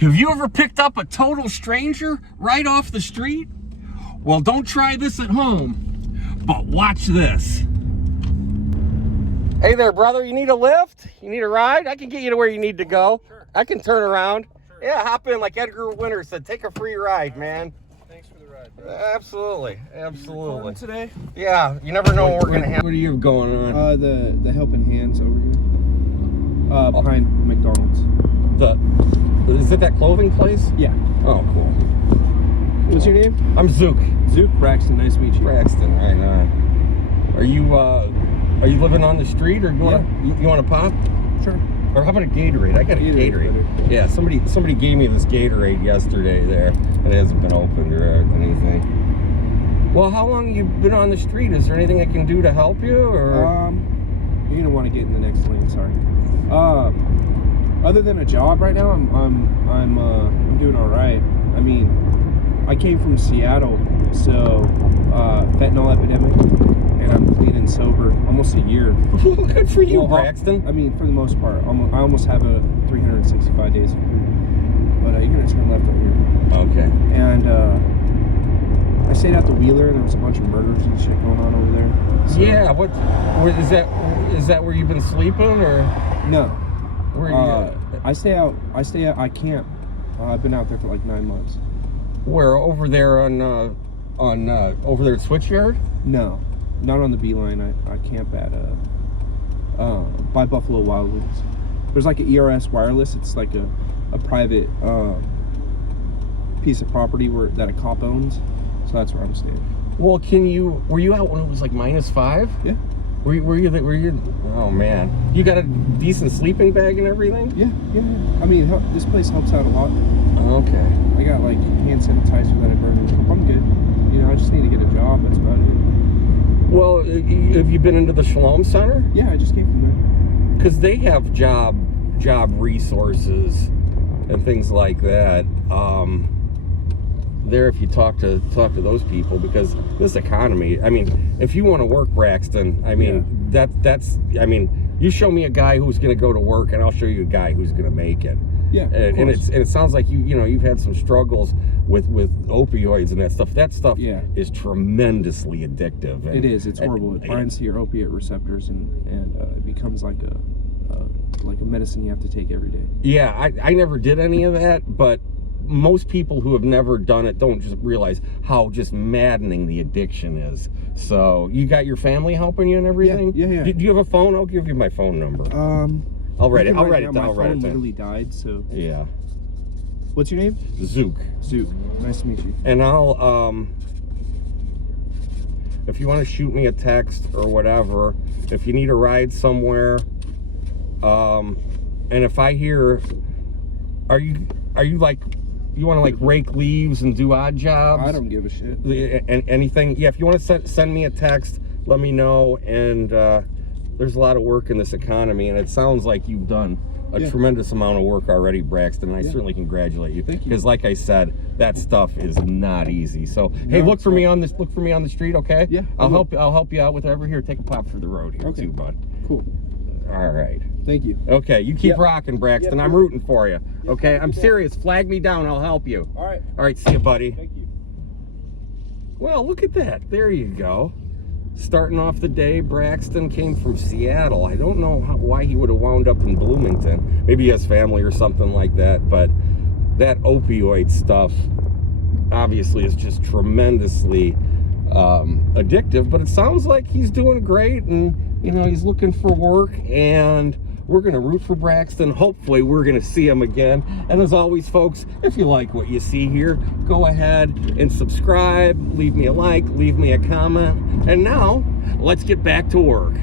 Have you ever picked up a total stranger right off the street? Well, don't try this at home, but watch this. Hey there, brother, you need a lift? You need a ride? I can get you to where you need to go. Sure. I can turn around. Sure. Yeah, hop in like Edgar Winter said, take a free ride, man. Thanks for the ride, bro. Absolutely, absolutely. Today? Yeah, you never know what we're going to have. What do you have going on? The helping hands over here. Behind McDonald's. Is it that clothing place? Yeah. Oh, cool. What's your name? I'm Zook. Zook Braxton. Nice to meet you. Braxton, right on. Are you living on the street, or you want to pop? Sure. Or how about a Gatorade? I got a Gatorade. Yeah, somebody gave me this Gatorade yesterday there, and it hasn't been opened or anything. Well, how long you been on the street? Is there anything I can do to help you, or? You don't want to get in the next lane. Sorry. Other than a job right now, I'm doing all right. I mean, I came from Seattle, so fentanyl epidemic, and I'm clean and sober almost a year. Good for you, Braxton. I mean, for the most part, I almost have a 365 days. But you're gonna turn left over here. Okay. And I stayed out the Wheeler, and there was a bunch of murders and shit going on over there. So, yeah. What is that where you've been sleeping, or? No. Where are you? I camp. I've been out there for like 9 months. Where, over there over there at Switchyard? No, not on the Beeline. I camp at by Buffalo Wild Wings. There's like an ERS Wireless. It's like a private piece of property that a cop owns. So that's where I'm staying. Well, were you out when it was like -5? Yeah. Were you? Oh man, you got a decent sleeping bag and everything? Yeah. I mean, this place helps out a lot. Okay. I got like hand sanitizer that I burn in the cup. I'm good. You know, I just need to get a job. That's about it. Well, have you been into the Shalom Center? Yeah, I just came from there. Because they have job resources and things like that. There, if you talk to those people, because this economy, I mean, if you want to work, Braxton, I mean, that's I mean, you show me a guy who's going to go to work, and I'll show you a guy who's going to make it. Yeah, and it sounds like you've had some struggles with opioids and that stuff. That stuff is tremendously addictive. It is. It's horrible. It binds to your opiate receptors, and it becomes like a medicine you have to take every day. Yeah, I never did any of that, but most people who have never done it don't just realize how just maddening the addiction is. So you got your family helping you and everything? Yeah. Do you have a phone? I'll give you my phone number. I'll write it down. My phone literally died, so. Yeah. What's your name? Zook. Zook. Nice to meet you. And I'll, if you want to shoot me a text or whatever, if you need a ride somewhere, and if I hear, are you like, you want to like rake leaves and do odd jobs? I don't give a shit. And anything. Yeah, if you want to send me a text, let me know. And there's a lot of work in this economy, and it sounds like you've done a tremendous amount of work already, Braxton. And I certainly congratulate you. Thank you. Because, like I said, that stuff is not easy. So, hey, look for me on the street, okay? Yeah. I'll help you out with whatever. Here, take a pop for the road here, too, bud. Cool. All right. Thank you. Okay, you keep rocking, Braxton. I'm rooting for you. Okay, I'm serious. Flag me down. I'll help you. All right. All right, see you, buddy. Thank you. Well, look at that. There you go. Starting off the day, Braxton came from Seattle. I don't know why he would have wound up in Bloomington. Maybe he has family or something like that, but that opioid stuff obviously is just tremendously addictive, but it sounds like he's doing great, and he's looking for work, and we're going to root for Braxton. Hopefully we're going to see him again. And as always, folks, if you like what you see here, go ahead and subscribe, leave me a like, leave me a comment. And now let's get back to work.